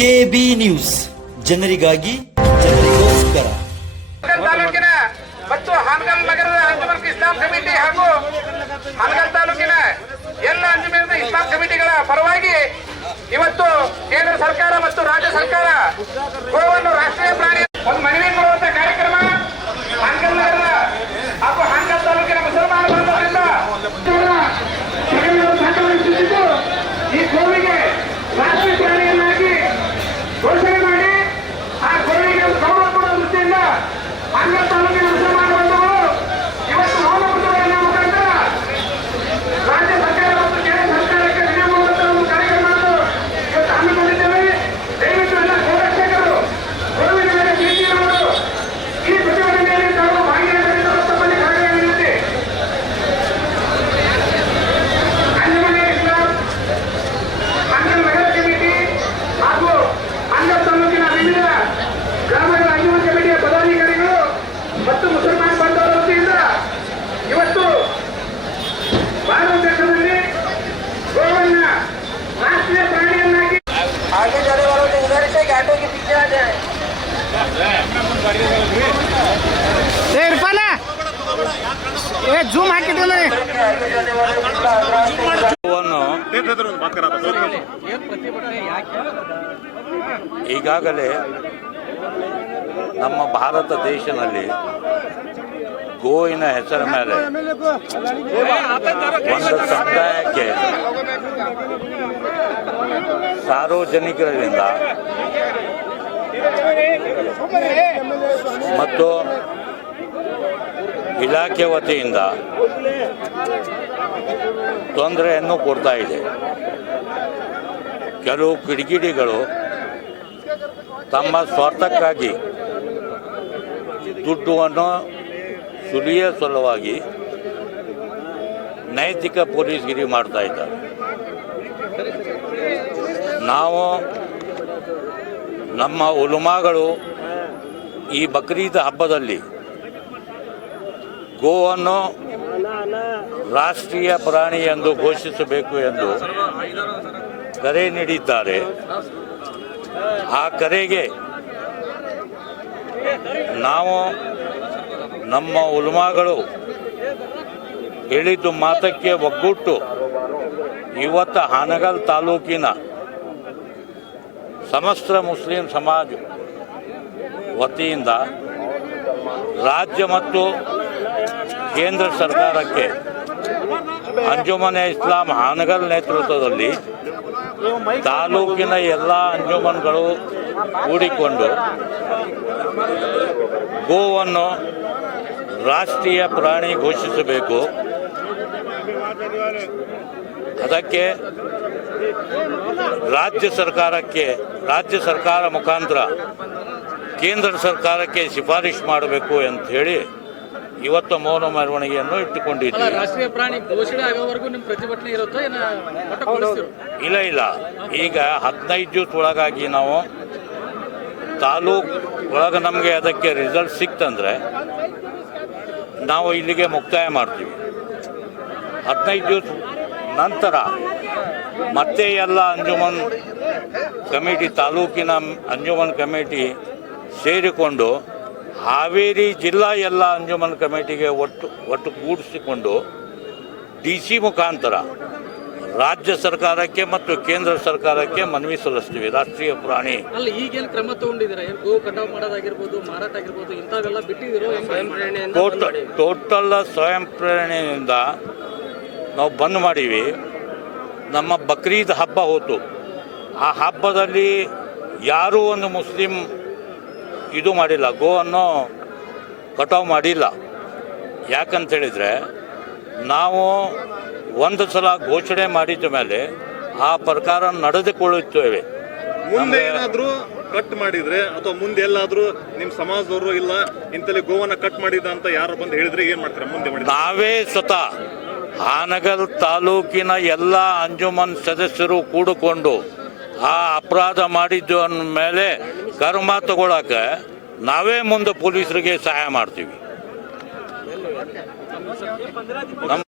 KB news ಜನರಿಗಾಗಿ ಜನರಿಗೋಸ್ಕರ. ತಾಲೂಕಿನ ಮತ್ತು ಹಾನಗಲ್ ನಗರದ ಅಂಜುಮನ್ ಇಸ್ಲಾಂ ಕಮಿಟಿ ಹಾಗೂ ಹಾನಗಲ್ ತಾಲೂಕಿನ ಎಲ್ಲ ಅಂಜುಮನ್ ಇಸ್ಲಾಂ ಕಮಿಟಿಗಳ ಪರವಾಗಿ ಇವತ್ತು ಕೇಂದ್ರ ಸರ್ಕಾರ ಮತ್ತು ರಾಜ್ಯ ಸರ್ಕಾರ ಗೋವನ್ನು ರಾಷ್ಟ್ರೀಯ ಪ್ರಾಣಿ ಒಂದು ಮನವಿ ಕೊಡುವಂತ ಕಾರ್ಯಕ್ರಮ ಹಾನಗಲ್ ನಗರದ ಹಾಗೂ ಹಾನಗಲ್ ತಾಲೂಕಿನ ಮುಸಲ್ಮಾನ ಬಾಂಧವರಿಂದ ಸಹಕರಿಸುತ್ತಿದ್ದು ಈ ಗೋವಿಗೆ ರಾಷ್ಟ್ರೀಯ ಪ್ರಾಣಿಯನ್ನಾಗಿ ಘೋಷಣೆ ಮಾಡಿ ಆ ಗೋವಿಗೆ ಗೌರವ ಕೊಡುವ ದೃಷ್ಟಿಯಿಂದ ಹಾನಗಲ್ ತಾಲೂಕಿನ ಮುಸಲ್ಮಾನ ಬಾಂಧವರು ಇವತ್ತು ಮೌನ ಮುದ್ರೆಯ ಮುಖಾಂತರ ರಾಜ್ಯ ಸರ್ಕಾರ ಮತ್ತು ಕೇಂದ್ರ ಸರ್ಕಾರಕ್ಕೆ ವಿನಯ ಮಾಡುವಂತಹ ಒಂದು ಕಾರ್ಯಕ್ರಮವನ್ನು ಇವತ್ತು ಹಮ್ಮಿಕೊಂಡಿದ್ದೇವೆ. ದಯವಿಟ್ಟು ಎಲ್ಲ ಗೋರಕ್ಷಕರು ಗೋವಿನ ಮೇಲೆ ಪ್ರೀತಿಯವರು ಈ ಪ್ರತಿಭಟನೆಯಲ್ಲಿ ತಾವು ಭಾಗಿಯಾಗಬೇಕು ತಮ್ಮಲ್ಲಿ ಭಾಗಿಯಾಗಿರುತ್ತೆ. ಅಂಜುಮನ್ ಇಸ್ಲಾಂ ಹಾನಗಲ್ ನಗರ ಕಮಿಟಿ ಹಾಗೂ ಹಾನಗಲ್ ತಾಲೂಕಿನ ವಿವಿಧ ಗ್ರಾಮಗಳ ಅಂಜುಮನ್ ಕಮಿಟಿಯ ಪದಾಧಿಕಾರಿಗಳು ಮತ್ತು ಮುಸಲ್ಮಾನ್ ಬಾಂಧವರ ವತಿಯಿಂದ ಇವತ್ತು ಭಾರತ ದೇಶದಲ್ಲಿ ಗೋವನ್ನ राष्ट्रीय प्राणियನ್ನಾಗಿ आगे जाने वालों ने उधर से घाटों के पीछे आ जाए. ಇರ್ಪಾನ ಜೂಮ್ ಹಾಕಿದ್ವಿ ಈಗಾಗಲೇ ನಮ್ಮ ಭಾರತ ದೇಶದಲ್ಲಿ ಗೋವಿನ ಹೆಸರ ಮೇಲೆ ಒಂದು ಸಮುದಾಯಕ್ಕೆ ಸಾರ್ವಜನಿಕರಿಂದ ಮತ್ತು ಇಲಾಖೆ ವತಿಯಿಂದ ತೊಂದರೆಯನ್ನು ಕೊಡ್ತಾ ಇದೆ. ಕೆಲವು ಕಿಡಿಗೇಡಿಗಳು ತಮ್ಮ ಸ್ವಾರ್ಥಕ್ಕಾಗಿ ದುಡ್ಡನ್ನು ಸುಲಿಯ ಸಲುವಾಗಿ ನೈತಿಕ ಪೊಲೀಸ್ಗಿರಿ ಮಾಡ್ತಾ ಇದ್ದಾರೆ. ನಾವು ನಮ್ಮ ಉಲಮಾಗಳು ಈ ಬಕ್ರೀದ್ ಹಬ್ಬದಲ್ಲಿ ಗೋವನ್ನು ರಾಷ್ಟ್ರೀಯ ಪ್ರಾಣಿ ಎಂದು ಘೋಷಿಸಬೇಕು ಎಂದು ಕರೆ ನೀಡಿದ್ದಾರೆ. ಆ ಕರೆಗೆ ನಾವು ನಮ್ಮ ಉಲಮಾಗಳು ಹೇಳಿದ್ದು ಮಾತಕ್ಕೆ ಒಗ್ಗೂಟ್ಟು ಇವತ್ತು ಹಾನಗಲ್ ತಾಲೂಕಿನ ಸಮಸ್ತ ಮುಸ್ಲಿಂ ಸಮಾಜ ವತಿಯಿಂದ ರಾಜ್ಯ ಮತ್ತು ಕೇಂದ್ರ ಸರ್ಕಾರಕ್ಕೆ ಅಂಜುಮನ್ ಇಸ್ಲಾಂ ಹಾನಗಲ್ ನೇತೃತ್ವದಲ್ಲಿ ತಾಲೂಕಿನ ಎಲ್ಲ ಅಂಜುಮನ್ಗಳು ಕೂಡಿಕೊಂಡು ಗೋವನ್ನು ರಾಷ್ಟ್ರೀಯ ಪ್ರಾಣಿ ಘೋಷಿಸಬೇಕು. ಅದಕ್ಕೆ ರಾಜ್ಯ ಸರ್ಕಾರ ಮುಖಾಂತರ ಕೇಂದ್ರ ಸರ್ಕಾರಕ್ಕೆ ಶಿಫಾರಸು ಮಾಡಬೇಕು ಅಂತ ಹೇಳಿ ಇವತ್ತು ಮೌನ ಮೆರವಣಿಗೆಯನ್ನು ಇಟ್ಟುಕೊಂಡಿದ್ದೀವಿ. ರಾಷ್ಟ್ರೀಯ ಪ್ರಾಣಿ ಘೋಷಣೆ ಆಗೋವರೆಗೂ ನಿಮ್ಮ ಪ್ರತಿಭಟನೆ ಇರುತ್ತೋ ಇಲ್ಲ ಈಗ 15 ದಿವಸ ಒಳಗಾಗಿ ನಾವು ತಾಲೂಕು ಒಳಗೆ ನಮಗೆ ಅದಕ್ಕೆ ರಿಸಲ್ಟ್ ಸಿಕ್ತಂದ್ರೆ ನಾವು ಇಲ್ಲಿಗೆ ಮುಕ್ತಾಯ ಮಾಡ್ತೀವಿ. 15 ದಿವಸ ನಂತರ ಮತ್ತೆ ಎಲ್ಲ ಅಂಜುಮನ್ ಕಮಿಟಿ ತಾಲೂಕಿನ ಅಂಜುಮನ್ ಕಮಿಟಿ ಸೇರಿಕೊಂಡು ಹಾವೇರಿ ಜಿಲ್ಲಾ ಎಲ್ಲ ಅಂಜುಮನ್ ಕಮಿಟಿಗೆ ಒಟ್ಟು ಕೂಡಿಸಿಕೊಂಡು DC ಮುಖಾಂತರ ರಾಜ್ಯ ಸರ್ಕಾರಕ್ಕೆ ಮತ್ತು ಕೇಂದ್ರ ಸರ್ಕಾರಕ್ಕೆ ಮನವಿ ಸಲ್ಲಿಸ್ತೀವಿ. ರಾಷ್ಟ್ರೀಯ ಪ್ರಾಣಿ ಅಲ್ಲಿ ಈಗೇನು ಕ್ರಮ ತಗೊಂಡಿದ್ದೀರಾ? ಗೋ ಕಟಾವು ಮಾಡೋದಾಗಿರ್ಬೋದು, ಮಾರಾಟ ಆಗಿರ್ಬೋದು, ಇಂಥವೆಲ್ಲ ಬಿಟ್ಟಿದ್ದೀರೋ? ಟೋಟಲ್ ಸ್ವಯಂ ಪ್ರೇರಣೆಯಿಂದ ನಾವು ಬಂದ್ ಮಾಡೀವಿ. ನಮ್ಮ ಬಕ್ರೀದ್ ಹಬ್ಬ ಹೋತು. ಆ ಹಬ್ಬದಲ್ಲಿ ಯಾರೂ ಒಂದು ಮುಸ್ಲಿಂ ಇದು ಮಾಡಿಲ್ಲ, ಗೋವನ್ನು ಕಟಾವು ಮಾಡಿಲ್ಲ. ಯಾಕಂತೇಳಿದರೆ ನಾವು ಒಂದು ಸಲ ಘೋಷಣೆ ಮಾಡಿದ ಮೇಲೆ ಆ ಪ್ರಕಾರ ನಡೆದುಕೊಳ್ಳುತ್ತೇವೆ. ಮುಂದೆ ಏನಾದರೂ ಕಟ್ ಮಾಡಿದ್ರೆ ಅಥವಾ ಮುಂದೆ ಎಲ್ಲಾದರೂ ನಿಮ್ಮ ಸಮಾಜದವರು ಇಲ್ಲ ಇಂತಲ್ಲಿ ಗೋವನ್ನ ಕಟ್ ಮಾಡಿದ ಅಂತ ಯಾರು ಬಂದು ಹೇಳಿದ್ರೆ ಏನು ಮಾಡ್ತಾರೆ? ಮುಂದೆ ನಾವೇ ಸ್ವತಃ ಹಾನಗಲ್ ತಾಲೂಕಿನ ಎಲ್ಲ ಅಂಜುಮನ್ ಸದಸ್ಯರು ಕೂಡಿಕೊಂಡು ಆ ಅಪರಾಧ ಮಾಡಿದ್ದು ಅಂದ ಮೇಲೆ ಕರ್ಮ ತಗೊಳಕ್ಕೆ ನಾವೇ ಮುಂದೆ ಪೊಲೀಸರಿಗೆ ಸಹಾಯ ಮಾಡ್ತೀವಿ.